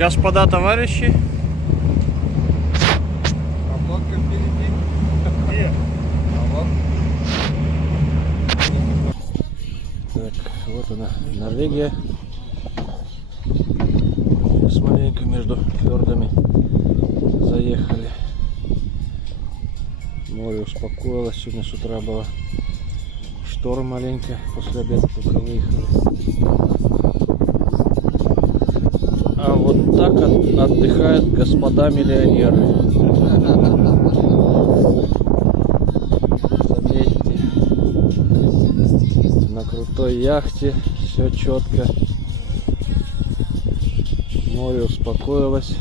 Господа товарищи, А лодка впереди. Где? так, вот она, Норвегия. С маленько между фьордами заехали. Море успокоилось, сегодня с утра было шторм маленько, после обеда только выехали. А вот так отдыхают господа миллионеры. Заметьте, на крутой яхте все четко. Море успокоилось.